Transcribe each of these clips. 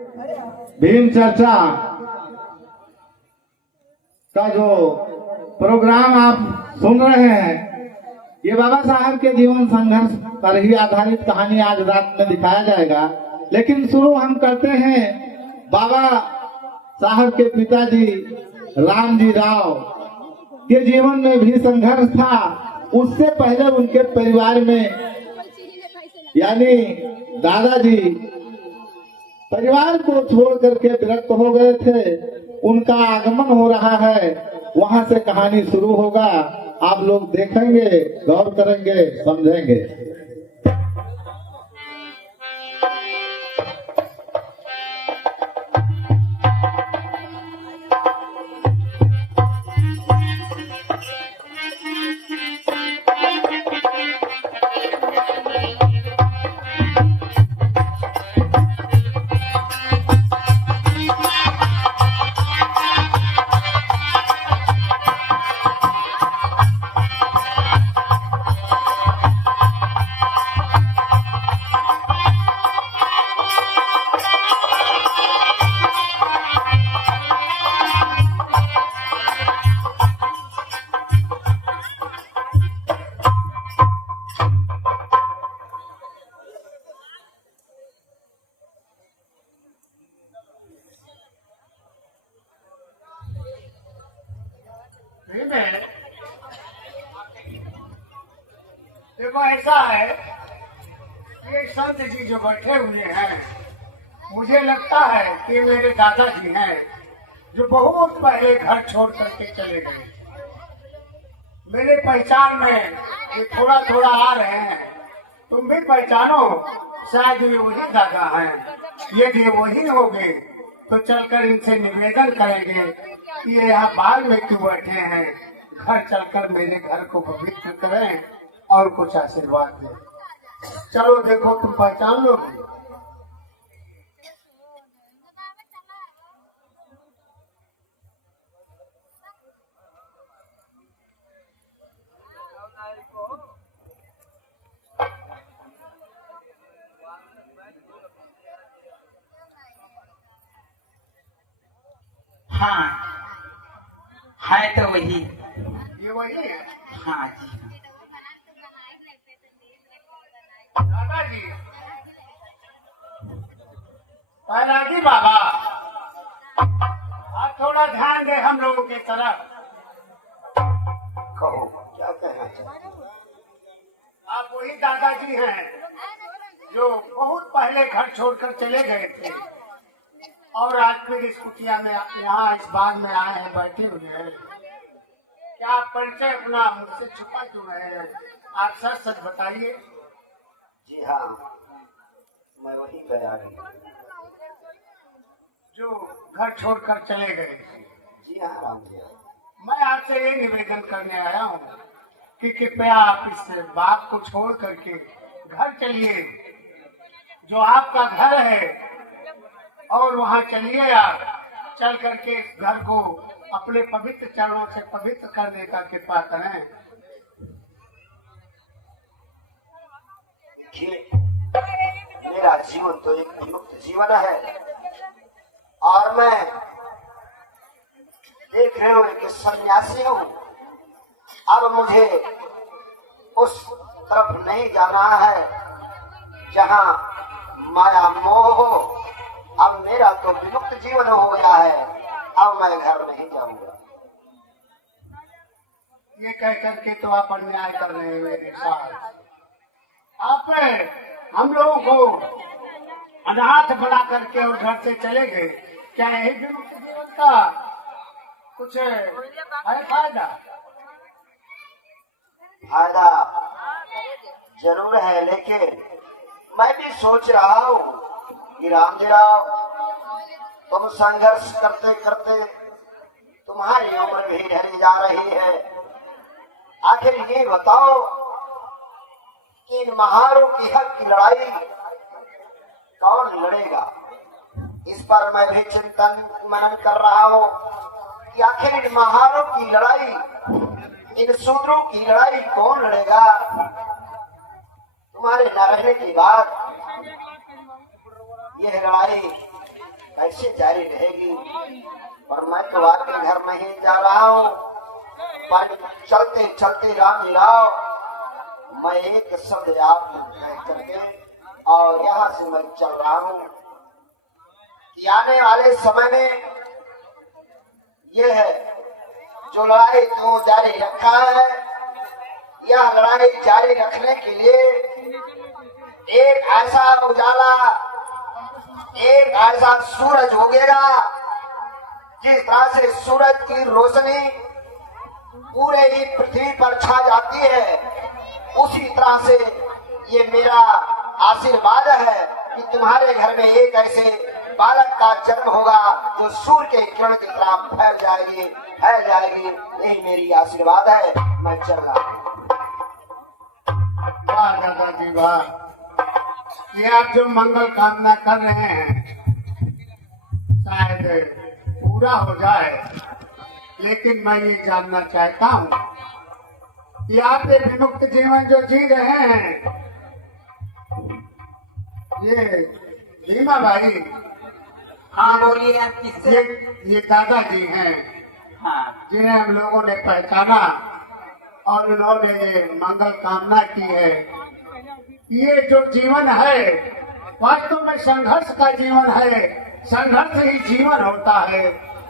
भीम चर्चा का जो प्रोग्राम आप सुन रहे हैं, ये बाबा साहब के जीवन संघर्ष पर ही आधारित कहानी आज रात में दिखाया जाएगा। लेकिन शुरू हम करते हैं बाबा साहब के पिताजी रामजी राव के जीवन में भी संघर्ष था। उससे पहले उनके परिवार में यानी दादाजी परिवार को छोड़ करके विरक्त हो गए थे। उनका आगमन हो रहा है, वहां से कहानी शुरू होगा। आप लोग देखेंगे, गौर करेंगे, समझेंगे। देखो ऐसा है, ये संत जी जो बैठे हुए हैं, मुझे लगता है कि मेरे दादाजी हैं जो बहुत पहले घर छोड़ करके चले गए। मेरे पहचान में ये थोड़ा थोड़ा आ रहे हैं, तुम भी पहचानो, शायद ये वही दादा हैं। यदि वही होंगे तो चलकर इनसे निवेदन करेंगे कि ये यहाँ बाल में क्यों बैठे हैं, घर चलकर मेरे घर को पवित्र करें और कुछ आशीर्वाद दें। चलो देखो, तुम पहचान लोगे। हाँ है तो वही। ये वही है? हाँ जी दादाजी, पहलाजी बाबा, आप थोड़ा ध्यान दे हम लोगों की तरफ। कहो क्या कहना चाहते हो? आप वही दादाजी हैं जो बहुत पहले घर छोड़कर चले गए थे और आज फिर इस कुटिया में यहाँ इस बाग में आए हैं, बैठे हुए हैं। क्या आप परिचय अपना मुझसे छुपा क्यों है? आप सच सच बताइए। जी हाँ, मैं वही बैरागी। जो घर छोड़कर चले गए थे। जी हाँ राम जी। मैं आपसे ये निवेदन करने आया हूँ कि कृपया आप इस बाग को छोड़ करके घर चलिए, जो आपका घर है, और वहाँ चलिए। आप चल करके इस घर को अपने पवित्र चरणों से पवित्र करने का कृपा करें। देखिए, मेरा जीवन तो एक विमुक्त जीवन है और मैं देख रहे हो कि सन्यासी हूँ। अब मुझे उस तरफ नहीं जाना है जहाँ माया मोह हो। अब मेरा तो विमुक्त जीवन हो गया है, अब मैं घर नहीं जाऊंगा। ये कह करके तो आप अन्याय कर रहे हैं मेरे साथ। आप हम लोगों को अनाथ बना करके और घर से चले गए। क्या यही विमुक्त जीवन का कुछ है फायदा? फायदा जरूर है, लेकिन मैं भी सोच रहा हूँ कि रामजी राव, तुम संघर्ष करते करते तुम्हारी उम्र भी ढली जा रही है। आखिर ये बताओ कि इन महारों की हक की लड़ाई कौन लड़ेगा? इस पर मैं भी चिंतन मनन कर रहा हूँ कि आखिर इन महारों की लड़ाई, इन शूद्रों की लड़ाई कौन लड़ेगा? तुम्हारे न रहने की बात, यह लड़ाई ऐसे जारी रहेगी। और मैं तो आपके घर में ही जा रहा हूँ, पर चलते चलते राम जी राव मैं एक शब्द आप कह करके और यहाँ से मैं चल रहा हूँ कि आने वाले समय में ये है जो लड़ाई तो जारी रखा है, यह लड़ाई जारी रखने के लिए एक ऐसा उजाला, एक ऐसा सूरज उगेगा जिस तरह से सूरज की रोशनी पूरे ही पृथ्वी पर छा जाती है, उसी तरह से ये मेरा आशीर्वाद है कि तुम्हारे घर में एक ऐसे बालक का जन्म होगा जो सूर्य के किरण की तरह फैल जाएगी। यही मेरी आशीर्वाद है। मैं चल रहा हूँ। वाह दादाजी वाह, ये आप जो मंगल कामना कर रहे हैं शायद पूरा हो जाए, लेकिन मैं ये जानना चाहता हूँ कि आप ये विमुक्त जीवन जो जी रहे हैं, ये भीमा भाई, हाँ बोलिए आप किससे? ये दादाजी हैं हाँ जिन्हें हम लोगों ने पहचाना और उन्होंने ये मंगल कामना की है। ये जो जीवन है वास्तव में संघर्ष का जीवन है, संघर्ष ही जीवन होता है।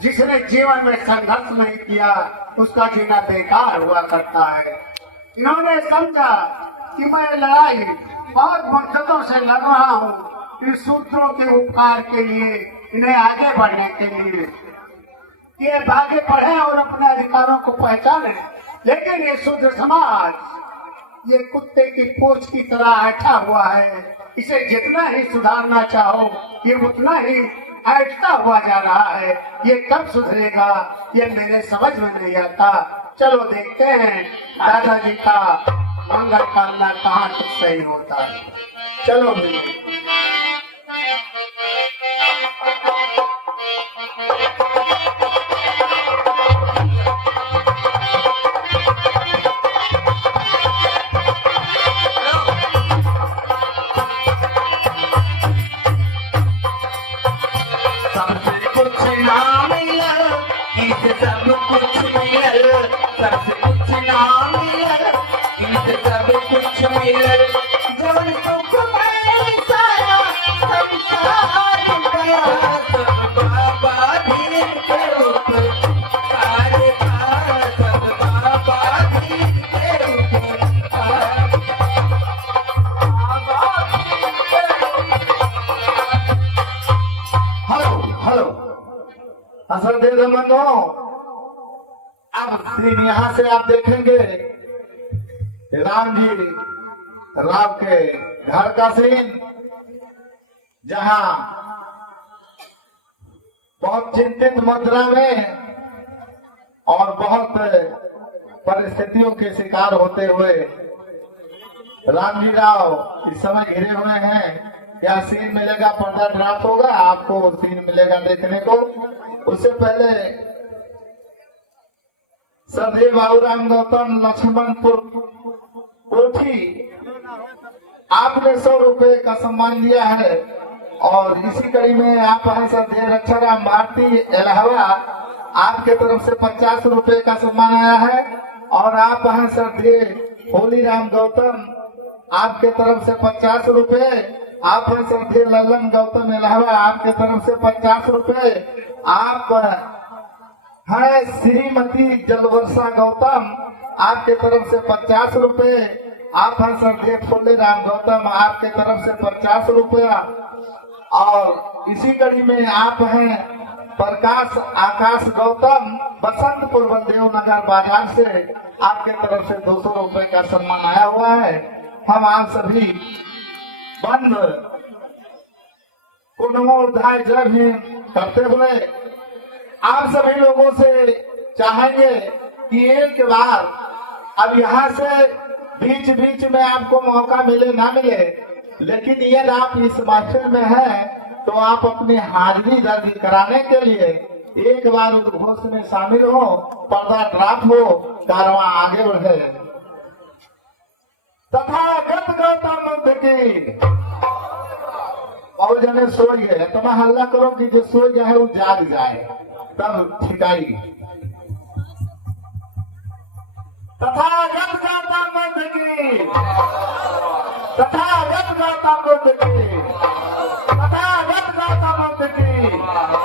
जिसने जीवन में संघर्ष नहीं किया उसका जीना बेकार हुआ करता है। इन्होंने समझा कि मैं लड़ाई बहुत मुद्दतों से लड़ रहा हूँ इस सूत्रों के उपकार के लिए, इन्हें आगे बढ़ने के लिए, ये आगे बढ़े और अपने अधिकारों को पहचाने। लेकिन ये शूद्र समाज ये कुत्ते की पूंछ की तरह ऐठा हुआ है, इसे जितना ही सुधारना चाहो ये उतना ही ऐठता हुआ जा रहा है। ये कब सुधरेगा ये मेरे समझ में नहीं आता। चलो देखते हैं दादाजी का मंगल कामना कहाँ तक सही होता है। चलो भैया। सबसे कुछ ना मिला, इसे सब कुछ मिलल, सबसे कुछ ना मिलल, इसे सब कुछ मिलल। जब सुख में सारा संसार गया, सब बाबा धीर के ऊपर कार था, सब बाबा धीर के ऊपर कार। हेलो असल दे मनो। अब सीन यहाँ से आप देखेंगे राम जी राव के घर का सीन, जहाँ बहुत चिंतित मुद्रा में और बहुत परिस्थितियों के शिकार होते हुए राम जी राव इस समय घिरे हुए हैं। क्या सीन मिलेगा, पर्दा ड्राफ्ट होगा, आपको सीन मिलेगा देखने को। उससे पहले सदैव बाबूराम गौतम लक्ष्मणपुर कोठी आपने 100 रुपए का सम्मान दिया है। और इसी कड़ी में आप हैं सदैव रक्षाराम भारती इलाहाबाद, आपके तरफ से 50 रुपए का सम्मान आया है। और आप हैं सदैव होली राम गौतम, आपके तरफ से 50 रुपए। आप हैं सदैव लल्लन गौतम इलाहाबाद, आपके तरफ से 50 रुपए। आप है श्रीमती जलवर्षा गौतम, आपके तरफ से 50 रुपए। आप हैं सदैव फुले राम गौतम, आपके तरफ से 50 रुपया। और इसी कड़ी में आप हैं प्रकाश आकाश गौतम, बसंतपुर बलदेव नगर बाजार से, आपके तरफ से 200 रुपए का सम्मान आया हुआ है। हम आप सभी बंद पुनर्मोद्धाय जय भीम करते हुए आप सभी लोगों से चाहेंगे कि एक बार अब यहाँ से बीच बीच में आपको मौका मिले ना मिले, लेकिन यदि आप इस महफिल में हैं तो आप अपनी हाजिरी दर्ज कराने के लिए एक बार उद्घोष में शामिल हो, पर्दा ड्राफ्ट हो, कारवां आगे बढ़े। तथागत गौतम बुद्ध की और जने सोई गए तो मैं हल्ला करो कि जो सोई गया है वो जाग जाए, तब ठिकाई। तथागत गाता मंद की, तथागत गाता मंद की, तथागत गाता मंद की।